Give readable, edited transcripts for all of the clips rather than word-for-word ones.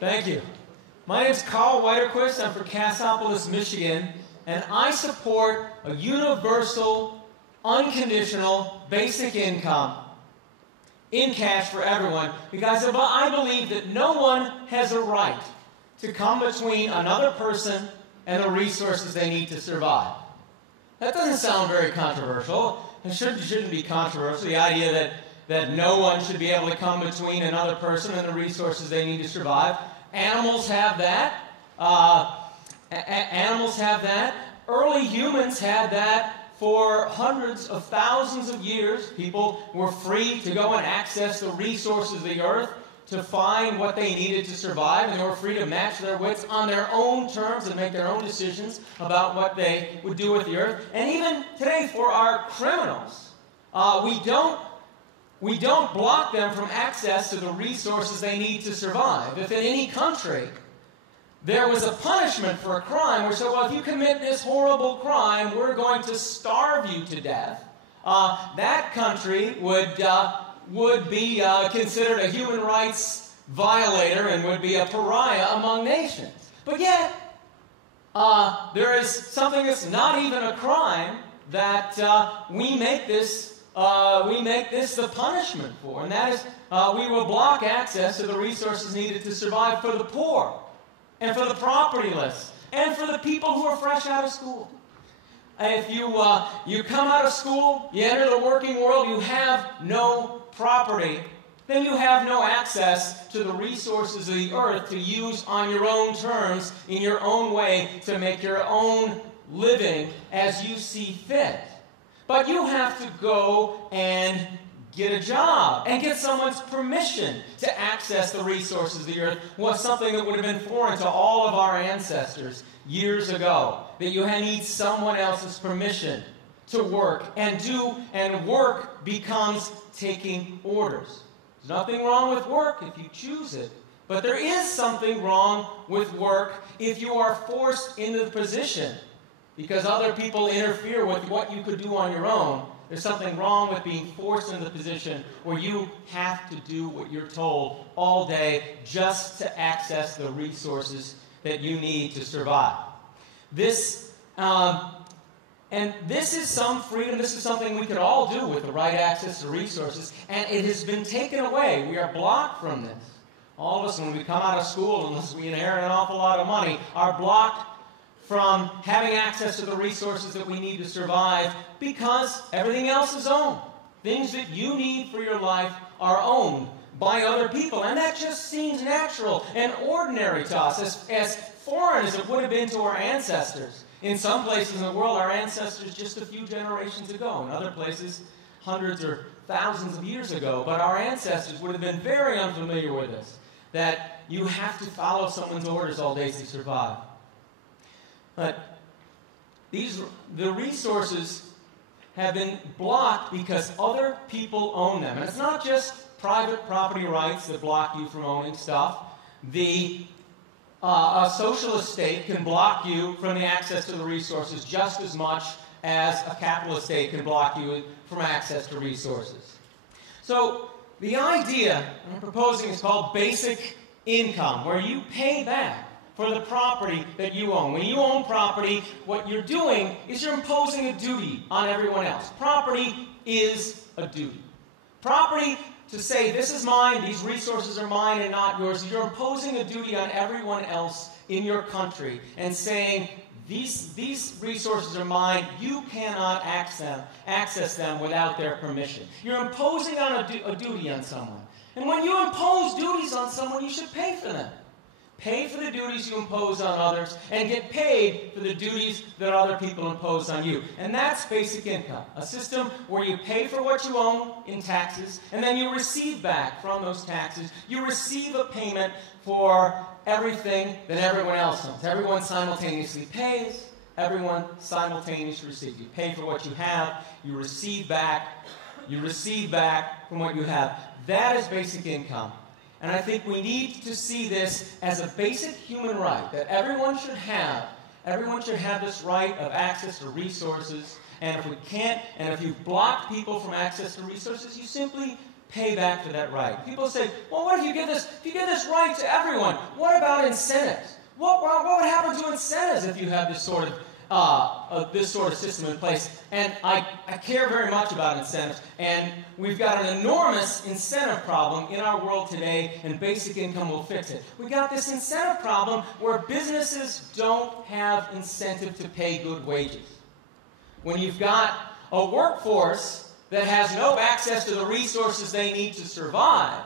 Thank you. My name is Karl Widerquist. I'm from Cassopolis, Michigan, and I support a universal, unconditional, basic income in cash for everyone because I believe that no one has a right to come between another person and the resources they need to survive. That doesn't sound very controversial. It shouldn't be controversial, the idea that no one should be able to come between another person and the resources they need to survive. Animals have that. Animals have that. Early humans had that for hundreds of thousands of years. People were free to go and access the resources of the earth to find what they needed to survive, and they were free to match their wits on their own terms and make their own decisions about what they would do with the earth. And even today, for our criminals, we don't block them from access to the resources they need to survive. If in any country there was a punishment for a crime, we said, well, if you commit this horrible crime, we're going to starve you to death. That country would be considered a human rights violator and would be a pariah among nations. But yet, there is something that's not even a crime that we make this the punishment for, and that is we will block access to the resources needed to survive for the poor, and for the propertyless, and for the people who are fresh out of school. If you come out of school, you enter the working world, you have no property, then you have no access to the resources of the earth to use on your own terms, in your own way, to make your own living as you see fit. But you have to go and get a job and get someone's permission to access the resources of the earth. Was something that would have been foreign to all of our ancestors years ago, that you need someone else's permission to work and work becomes taking orders. There's nothing wrong with work if you choose it, but there is something wrong with work if you are forced into the position because other people interfere with what you could do on your own. There's something wrong with being forced into the position where you have to do what you're told all day just to access the resources that you need to survive. This is some freedom. This is something we could all do with the right access to resources, and it has been taken away. We are blocked from this. All of us, when we come out of school, unless we inherit an awful lot of money, are blocked from having access to the resources that we need to survive because everything else is owned. Things that you need for your life are owned by other people, and that just seems natural and ordinary to us, as foreign as it would have been to our ancestors. In some places in the world, our ancestors just a few generations ago. In other places, hundreds or thousands of years ago. But our ancestors would have been very unfamiliar with this, that you have to follow someone's orders all day to survive. But the resources have been blocked because other people own them. And it's not just private property rights that block you from owning stuff. A socialist state can block you from the access to the resources just as much as a capitalist state can block you from access to resources. So the idea I'm proposing is called basic income, where you pay back for the property that you own. When you own property, what you're doing is you're imposing a duty on everyone else. Property is a duty. Property, to say, this is mine, these resources are mine and not yours, you're imposing a duty on everyone else in your country and saying, these resources are mine, you cannot access them without their permission. You're imposing on a duty on someone. And when you impose duties on someone, you should pay for them. Pay for the duties you impose on others and get paid for the duties that other people impose on you. And that's basic income, a system where you pay for what you own in taxes and then you receive back from those taxes. You receive a payment for everything that everyone else owns. Everyone simultaneously pays, everyone simultaneously receives. You pay for what you have, you receive back from what you have. That is basic income. And I think we need to see this as a basic human right that everyone should have. Everyone should have this right of access to resources. And if we can't, and if you've blocked people from access to resources, you simply pay back for that right. People say, well, what if you give this right to everyone? What about incentives? What would happen to incentives if you have this sort of system in place? And I care very much about incentives, and we've got an enormous incentive problem in our world today, and basic income will fix it. We've got this incentive problem where businesses don't have incentive to pay good wages. When you've got a workforce that has no access to the resources they need to survive,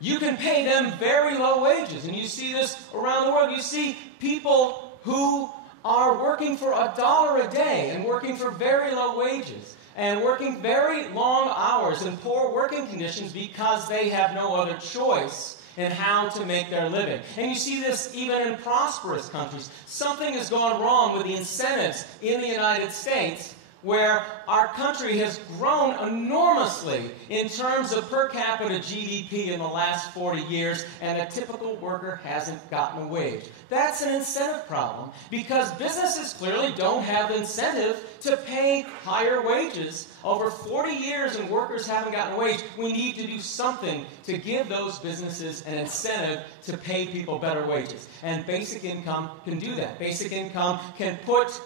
you can pay them very low wages. And you see this around the world. You see people who are working for $1 a day and working for very low wages and working very long hours in poor working conditions because they have no other choice in how to make their living. And you see this even in prosperous countries. Something has gone wrong with the incentives in the United States, where our country has grown enormously in terms of per capita GDP in the last 40 years, and a typical worker hasn't gotten a wage. That's an incentive problem, because businesses clearly don't have incentive to pay higher wages. Over 40 years and workers haven't gotten a wage. We need to do something to give those businesses an incentive to pay people better wages. And basic income can do that. Basic income can put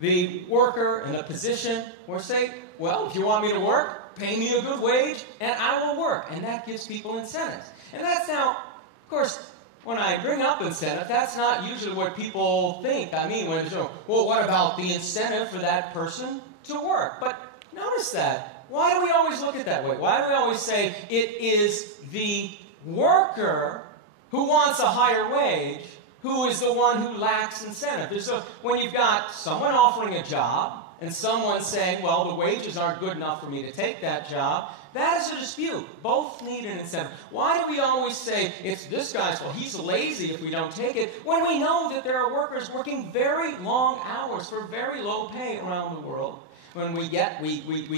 the worker in a position where say, well, if you want me to work, pay me a good wage, and I will work. And that gives people incentives. And that's now, of course, when I bring up incentive, that's not usually what people think. I mean, when they say, well, what about the incentive for that person to work? But notice that. Why do we always look at it that way? Why do we always say it is the worker who wants a higher wage who is the one who lacks incentive? So when you've got someone offering a job and someone saying, well, the wages aren't good enough for me to take that job, that is a dispute. Both need an incentive. Why do we always say it's this guy's fault, he's lazy if we don't take it, when we know that there are workers working very long hours for very low pay around the world? When we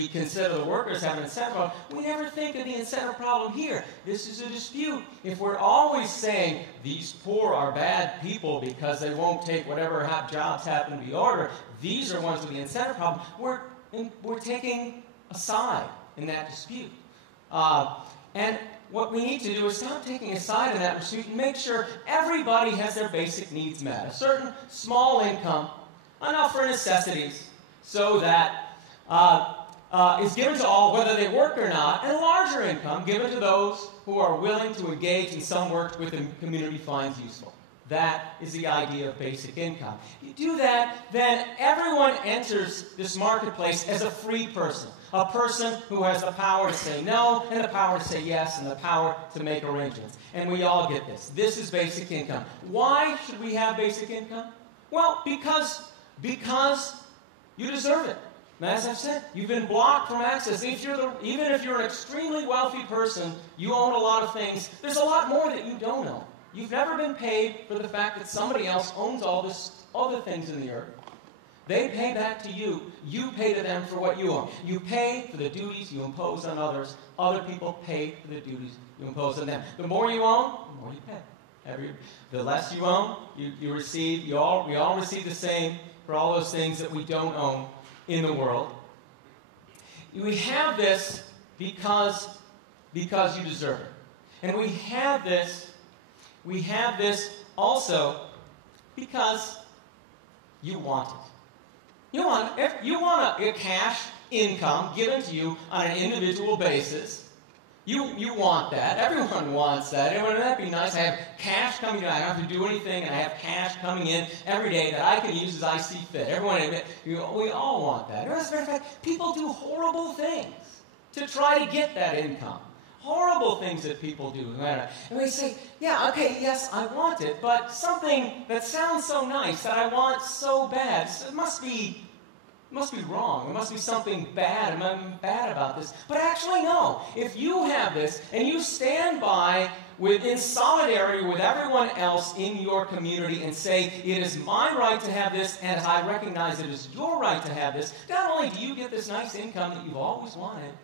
consider the workers have an incentive problem, we never think of the incentive problem here. This is a dispute. If we're always saying these poor are bad people because they won't take whatever jobs happen to be ordered, these are ones with the incentive problem, we're taking a side in that dispute. And what we need to do is stop taking a side in that dispute and make sure everybody has their basic needs met. A certain small income, enough for necessities, so that is given to all, whether they work or not, and larger income given to those who are willing to engage in some work which the community finds useful. That is the idea of basic income. You do that, then everyone enters this marketplace as a free person. A person who has the power to say no, and the power to say yes, and the power to make arrangements. And we all get this. This is basic income. Why should we have basic income? Well, because you deserve it. And as I've said, you've been blocked from access. Even if you're an extremely wealthy person, you own a lot of things. There's a lot more that you don't own. You've never been paid for the fact that somebody else owns all this other things in the earth. They pay back to you. You pay to them for what you own. You pay for the duties you impose on others. Other people pay for the duties you impose on them. The more you own, the more you pay. The less you own, you receive. We all receive the same for all those things that we don't own in the world. We have this because you deserve it. And we have this also because you want it. You want a cash income given to you on an individual basis. You want that. Everyone wants that. Wouldn't that be nice? I have cash coming in. I don't have to do anything, and I have cash coming in every day that I can use as I see fit. We all want that. As a matter of fact, people do horrible things to try to get that income. Horrible things that people do. And we say, yeah, okay, yes, I want it, but something that sounds so nice that I want so bad, it must be wrong. There must be something bad about this. But actually, no. If you have this and you stand by in solidarity with everyone else in your community and say, it is my right to have this, and I recognize it is your right to have this, not only do you get this nice income that you've always wanted,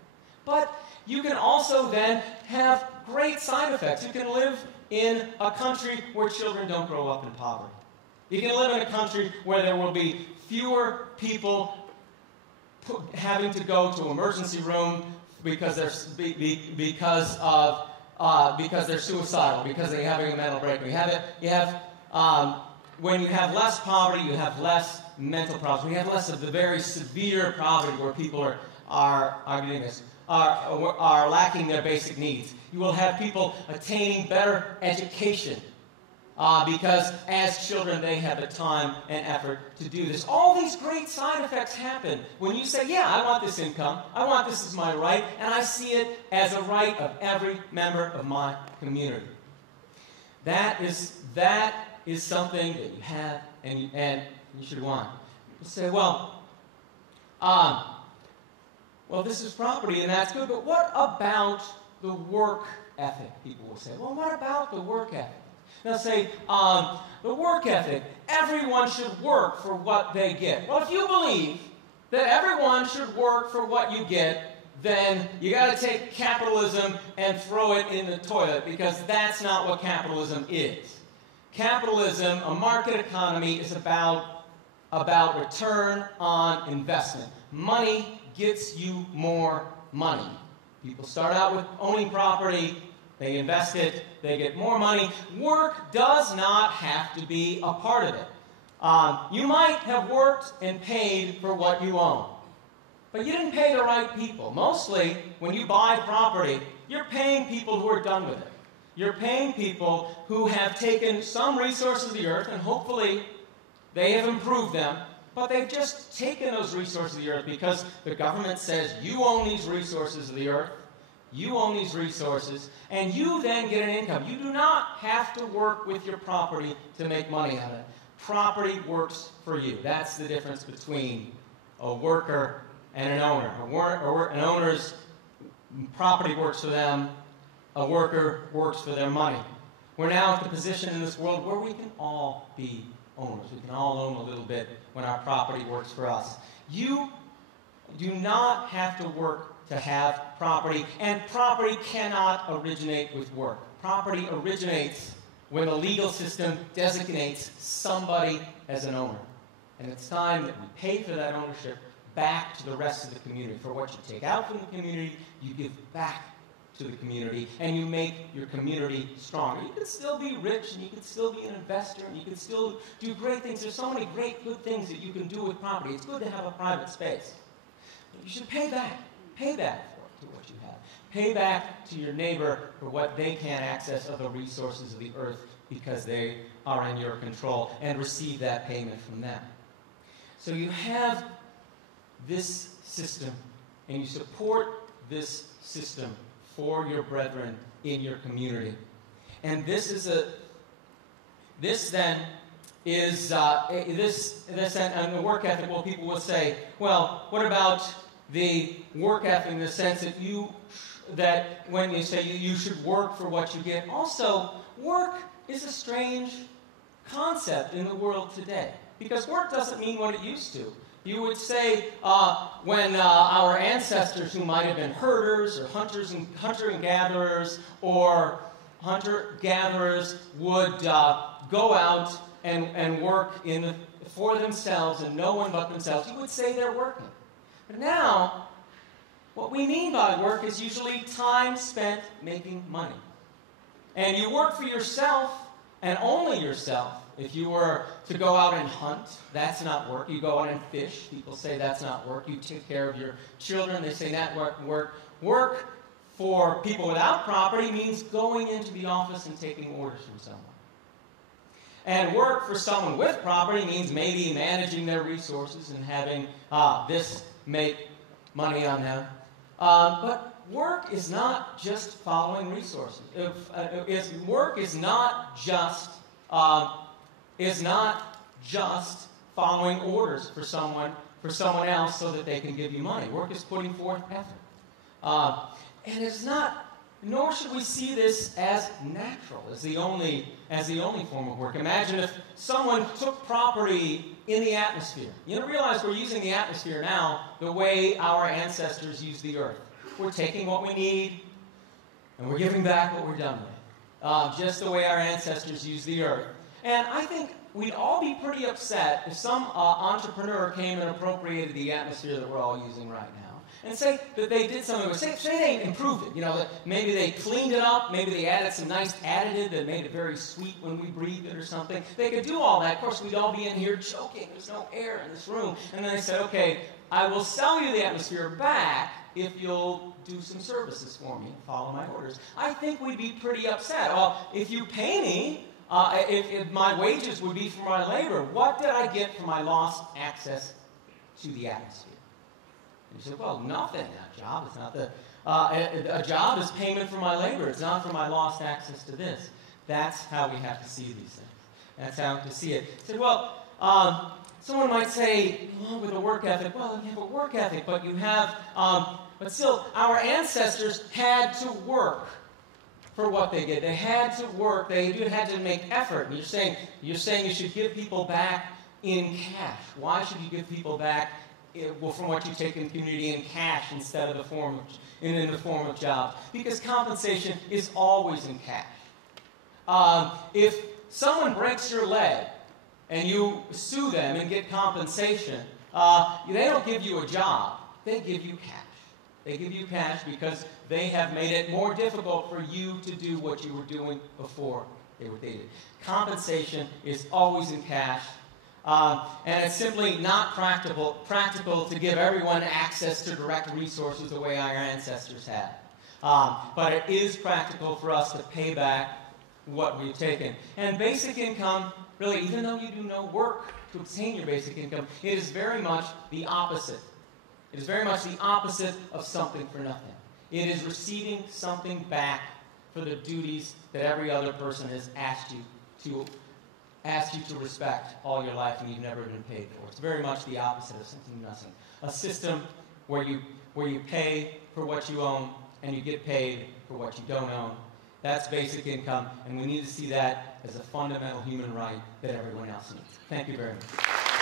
but you can also then have great side effects. You can live in a country where children don't grow up in poverty. You can live in a country where there will be fewer people having to go to emergency room because they're suicidal, because they're having a mental breakdown. When you have less poverty, you have less mental problems. When you have less of the very severe poverty where people are lacking their basic needs. You will have people attaining better education because as children they have the time and effort to do this. All these great side effects happen when you say, yeah, I want this income, I want this as my right, and I see it as a right of every member of my community. That is something that you have and you should want. You say, well, this is property and that's good, but what about the work ethic? People will say, well, what about the work ethic? They'll say, the work ethic, everyone should work for what they get. Well, if you believe that everyone should work for what you get, then you got to take capitalism and throw it in the toilet, because that's not what capitalism is. Capitalism, a market economy, is about return on investment. Money gets you more money. People start out with owning property, they invest it, they get more money. Work does not have to be a part of it. You might have worked and paid for what you own, but you didn't pay the right people. Mostly, when you buy property, you're paying people who are done with it. You're paying people who have taken some resources of the earth, and hopefully they have improved them, but they've just taken those resources of the earth because the government says you own these resources of the earth, you own these resources, and you then get an income. You do not have to work with your property to make money on it. Property works for you. That's the difference between a worker and an owner. An owner's property works for them. A worker works for their money. We're now at the position in this world where we can all be owners. We can all own a little bit when our property works for us. You do not have to work to have property, and property cannot originate with work. Property originates when the legal system designates somebody as an owner. And it's time that we pay for that ownership back to the rest of the community. For what you take out from the community, you give back to the community, and you make your community stronger. You can still be rich, and you can still be an investor, and you can still do great things. There's so many great, good things that you can do with property. It's good to have a private space. But you should pay back. Pay back to what you have. Pay back to your neighbor for what they can't access of the resources of the earth because they are in your control, and receive that payment from them. So you have this system, and you support this system for your brethren in your community. And this then is and the work ethic. Well, people will say, well, what about the work ethic in the sense that when you say you should work for what you get? Also, work is a strange concept in the world today, because work doesn't mean what it used to. You would say when our ancestors, who might have been herders or hunter and gatherers, or hunter-gatherers would go out and work for themselves and no one but themselves, you would say they're working. But now, what we mean by work is usually time spent making money. And you work for yourself and only yourself. If you were to go out and hunt, that's not work. You go out and fish, people say that's not work. You take care of your children, they say that work. Work for people without property means going into the office and taking orders from someone. And work for someone with property means maybe managing their resources and having this make money on them. But work is not just following resources. Work is not just following orders for someone else so that they can give you money. Work is putting forth effort. And it's not, nor should we see this as natural, as the only form of work. Imagine if someone took property in the atmosphere. You realize we're using the atmosphere now the way our ancestors used the earth. We're taking what we need, and we're giving back what we're done with. Just the way our ancestors used the earth. And I think we'd all be pretty upset if some entrepreneur came and appropriated the atmosphere that we're all using right now. And say that they did something, say they improved it, that maybe they cleaned it up, maybe they added some nice additive that made it very sweet when we breathed it or something. They could do all that. Of course, we'd all be in here choking. There's no air in this room. And then they said, okay, I will sell you the atmosphere back if you'll do some services for me and follow my orders. I think we'd be pretty upset. Well, if you pay me, if my wages would be for my labor, what did I get for my lost access to the atmosphere? And you say, well, nothing. A job is not a job is payment for my labor. It's not for my lost access to this. That's how we have to see these things. That's how to see it. You say, well, someone might say, with a work ethic, well, you have a work ethic, but you have, but still, our ancestors had to work for what they did. They had to work. They had to make effort. And you're saying you should give people back in cash. Why should you give people back from what you take in the community in cash instead of in the form of jobs? Because compensation is always in cash. If someone breaks your leg and you sue them and get compensation, they don't give you a job. They give you cash. They give you cash because they have made it more difficult for you to do what you were doing before they did. Compensation is always in cash. And it's simply not practical to give everyone access to direct resources the way our ancestors had. But it is practical for us to pay back what we've taken. And basic income, really, even though you do no work to obtain your basic income, it is very much the opposite. It is very much the opposite of something for nothing. It is receiving something back for the duties that every other person has asked you to respect all your life and you've never been paid for. It's very much the opposite of something nothing. A system where you pay for what you own and you get paid for what you don't own. That's basic income, and we need to see that as a fundamental human right that everyone else needs. Thank you very much.